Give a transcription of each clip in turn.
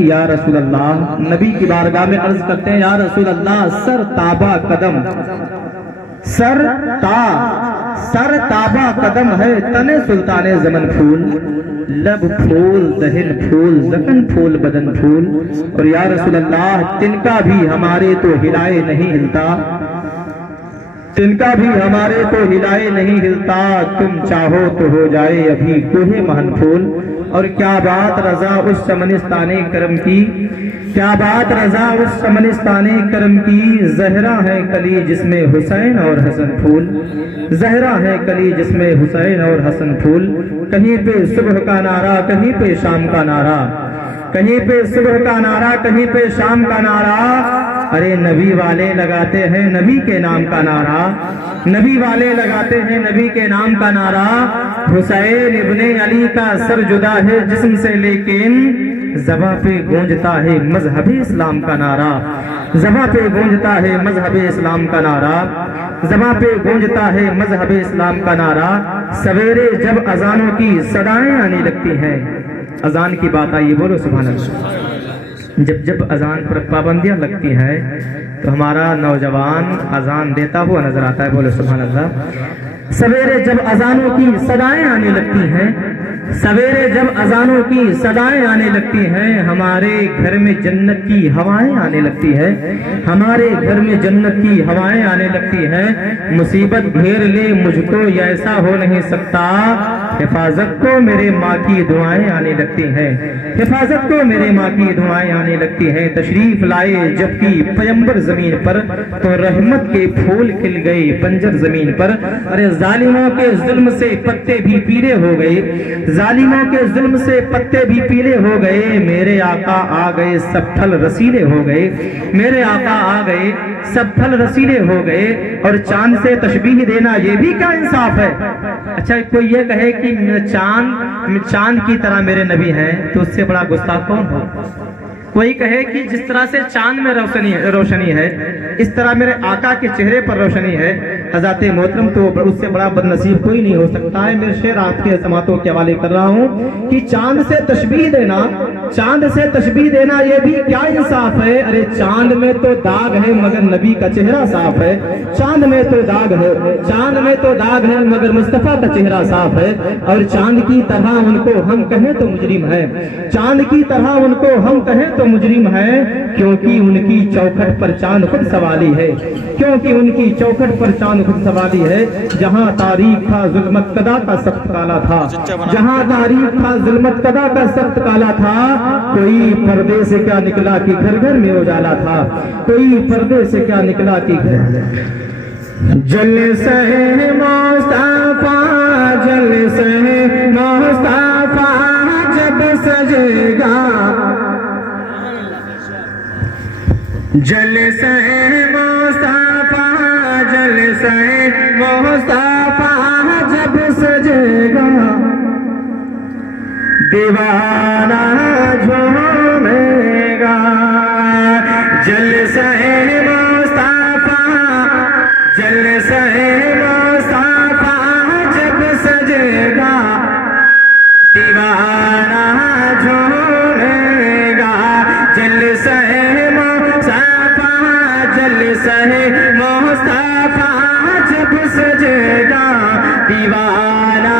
कि या रसूल अल्लाह, नबी की बारगाह में अर्ज करते हैं या रसूल अल्लाह, सर ताबा कदम, सर ताबा कदम है, तने सुल्ताने जमन फूल, लब फूल दहन फूल जखन फूल बदन फूल। और या रसूल अल्लाह, तिनका भी हमारे तो हिलाए नहीं हिलता, तिनका भी हमारे तो हिलाए नहीं हिलता, तुम चाहो तो हो जाए अभी कोहे महन फूल। और क्या बात रजा उस चमनिस्ताने करम की, क्या बात रजा उस चमनिस्ताने करम की, जहरा है कली जिसमें हुसैन और हसन फूल, जहरा है कली जिसमें हुसैन और हसन फूल। कहीं पे सुबह का नारा, कहीं पे शाम का नारा, कहीं पे सुबह का नारा, कहीं पे शाम का नारा। अरे नबी वाले लगाते हैं नबी के नाम का नारा, नबी वाले लगाते हैं नबी के नाम का नारा। हुसैन इब्ने अली का सर जुदा है जिस्म से, लेकिन ज़बां पे गूंजता है मजहब इस्लाम का नारा, ज़बां पे गूंजता है मजहब इस्लाम का नारा, ज़बां पे गूंजता है मजहब इस्लाम का नारा। सवेरे जब अजानों की सदाएं आने लगती हैं, अजान की बात आई, बोलो सुभान अल्लाह। जब जब अजान पर पाबंदियां लगती हैं तो हमारा नौजवान अजान देता हुआ नजर आता है, बोलो सुभान अल्लाह। सवेरे जब अजानों की सदाएं आने लगती हैं, सवेरे जब अजानों की सदाएं आने लगती हैं, हमारे घर में जन्नत की हवाएं आने लगती है, हमारे घर में जन्नत की हवाएं आने लगती हैं। मुसीबत घेर ले मुझको ऐसा हो नहीं सकता, हिफाजत को मेरे माँ की दुआएं आने लगती हैं, हिफाजत को मेरे माँ की दुआएं आने लगती हैं। तशरीफ लाए जबकि पैगंबर जमीन पर, तो रहमत के फूल खिल गए बंजर जमीन पर। अरे जालिमों के जुल्म से पत्ते भी पीले हो गए, जालिमों के जुल्म से पत्ते भी पीले हो गए। मेरे आका आ गए सब फल रसीले हो गए, मेरे आका आ गए सब फल रसीले हो गए। और चांद से तशबीह देना ये भी क्या इंसाफ है। अच्छा, कोई ये कहे कि चांद की तरह मेरे नबी हैं, तो उससे बड़ा गुस्ताख कौन हो। कोई कहे कि जिस तरह से चांद में रोशनी है, इस तरह मेरे आका के चेहरे पर रोशनी है, हज़रत मोहतरम, तो उससे बड़ा बदनसीब कोई नहीं हो सकता है। मैं शेर आपके समातों के हवाले कर रहा हूँ कि चांद से तशबीह देना, चांद से तशबीह देना ये भी क्या इंसाफ है। अरे चांद में तो दाग है मगर नबी का चेहरा साफ है, चांद में तो दाग है, चांद में तो दाग है मगर मुस्तफा का चेहरा साफ है। और चांद की तरह उनको हम कहें तो मुजरिम है, चांद की तरह उनको हम कहें तो मुजरिम है, क्योंकि उनकी चौखट पर चांद खुद सवाली है, क्योंकि उनकी चौखट पर चांद खुद सवाली है। जहां तारीख था जुल्मत कदा का सख्त काला था, जहां तारीख था जुल्मत कदा का सख्त काला था, कोई पर्दे से क्या निकला कि घर घर में उजाला था, कोई पर्दे से क्या निकला कि जलसे मुस्तफा, जलसे मुस्तफा जब सजेगा, जलसे मुस्तफा, जलसे मुस्तफा जब सजेगा, दीवाना झूमेगा। जलसे मुस्तफा, जलसे मुस्तफा जब सजेगा, दीवाना झूमेगा। जलसे मुस्तफा, जलसे मुस्तफा जब सजेगा, दीवाना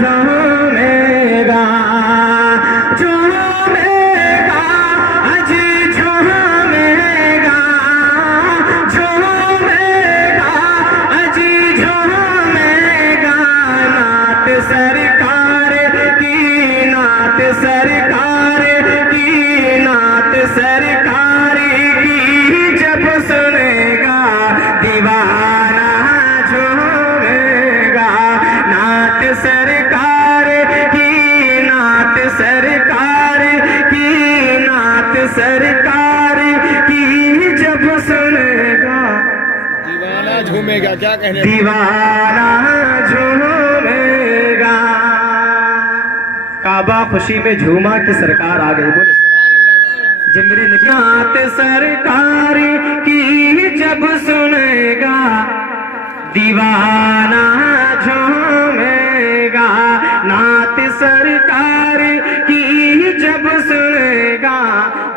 झूमेगा, झूमेगा, अजी झूमेगा, झूमेगा, अजी झूमेगा। नात सरकार की, नात सरकार की, नात सरकार की जब सुनेगा, दीवाना झूमेगा। नात सरकार की, नात सरकार की, नात सरकार की जब सुनेगा, दीवाना झूमेगा। क्या कहने, दीवाना झूमेगा। काबा खुशी में झूमा कि सरकार आ गई, बोले जब मेरे नात सरकार की जब सुनेगा, दीवाना झूमेगा। नात सरकार की जब सुनेगा,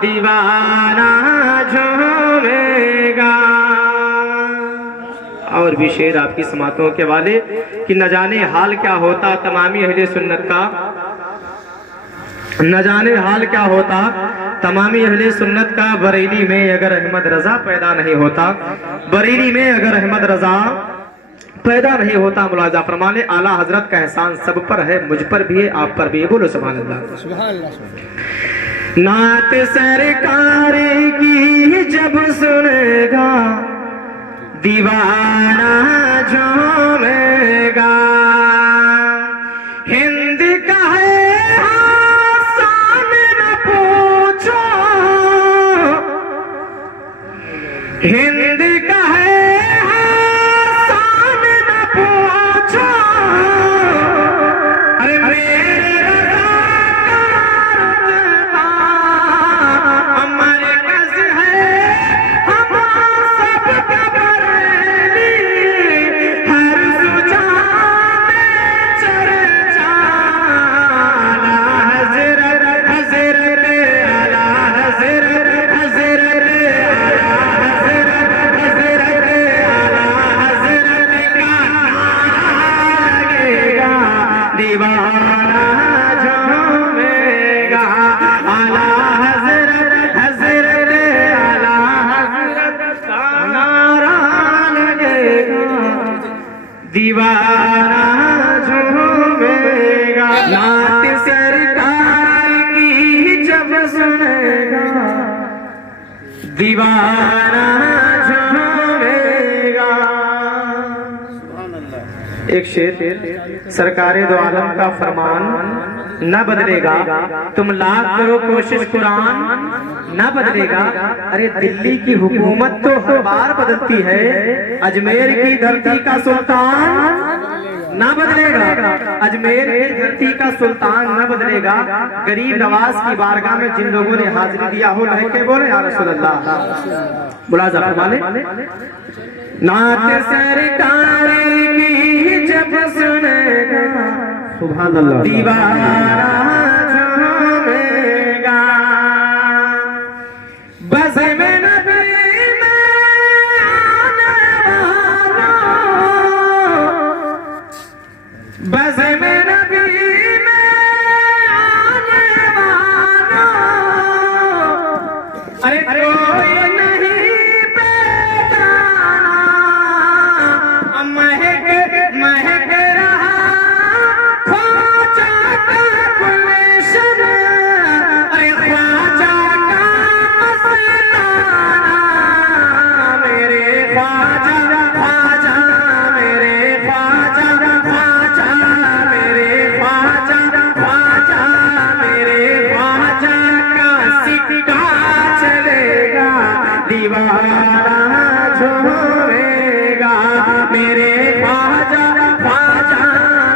दीवाना झूमेगा। और भी शेर आपकी समातों के वाले कि न जाने हाल क्या होता तमामी अहले सुन्नत का, न जाने हाल क्या होता तमामी अहले सुन्नत का, बरेली में अगर अहमद रजा पैदा नहीं होता, बरेली में अगर अहमद रजा पैदा नहीं होता। मुलाजा फरमाने आला हजरत का एहसान सब पर है, मुझ पर भी है, आप पर भी है। बोलो सुभान अल्लाह। सुभान अल्लाह। नात सरकार की जब सुनेगा दीवाना झूमेगा। हिंद का है आसान न पूछो, हिंद का है आसान न पूछो। अरे मेरे रज़ा अमर कस है हम सब कबरेली, हर सुजा में चर्चा आला हज़रत हज़रत आला हज़रत हज़रत आला हज़रत हज़रत आला हज़रत का लगेगा दीवाना झूमेगा। आला हज़रत हज़रत आला हज़रत का नारा लगेगा दीवाना झूमेगा। नात सरकार की जब सुनेगा दीवाना झूमेगा। एक शेर सरकारे दो आलम का फरमान न बदलेगा, तुम लाख करो कोशिश कुरान न बदलेगा। अरे दिल्ली की हुकूमत तो हर बार बदलती है, अजमेर की धरती का सुल्तान न बदलेगा, अजमेर की धरती का सुल्तान न बदलेगा। गरीब नवाज की बारगाह में जिन लोगों ने हाजिरी दिया हो लह के बोले या रसूल अल्लाह। मुलाजा फरमाने नात सरकार की जब सुनेगा सुभान अल्लाह दीवाना झूमेगा। बस में नबी में आने वाला, बस में नबी में आने वाला। अरे कोई नहीं पहचाना, महक महक रहा ख्वाजा का गुलशन। अरे ख्वाजा का मस्ताना, मेरे ख्वाजा ख्वाजा मेरे ख्वाजा ख्वाजा मेरे ख्वाजा ख्वाजा मेरे ख्वाजा का सिक्का चलेगा दीवाना झूमेगा। मेरे ख्वाजा ख्वाजा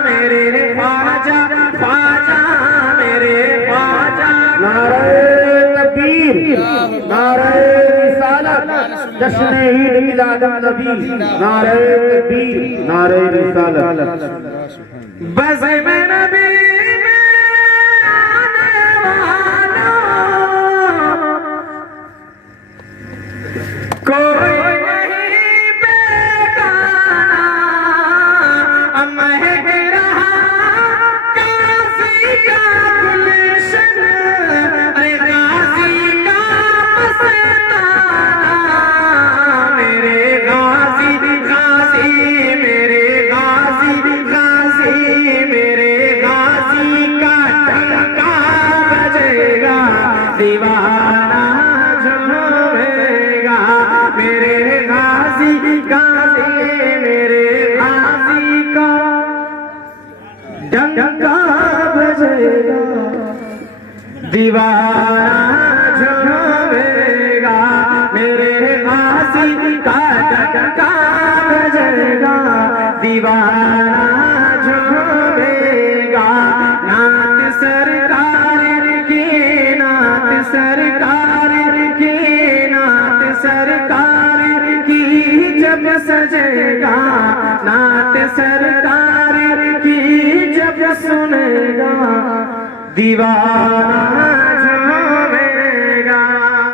मेरे ख्वाजा ख्वाजा मेरे ख्वाजा। नारे तकबीर, नारे रिसालत, जश्न ईद मिलाद नबी। नारे तकबीर, नारे रिसालत। बस में नबी में आने वाला, कोई नहीं बेगाना। महक रहा काशी का गुलशन, अरे काशी का मस्ताना। मेरे गाजी गाजी मेरे गाजी गाजी मेरे गाजी का टंका बजेगा दीवाना झूमेगा। मेरे गाजी गाजी मेरे गाजी का डंका बजेगा दीवाना झूमेगा। मेरे गाजी का डंका बजेगा दीवाना झूमेगा। नात सरकार की, नात सरकार की, नात सरकार की जब सजेगा, नात सरकार की जब सुनेगा दीवाना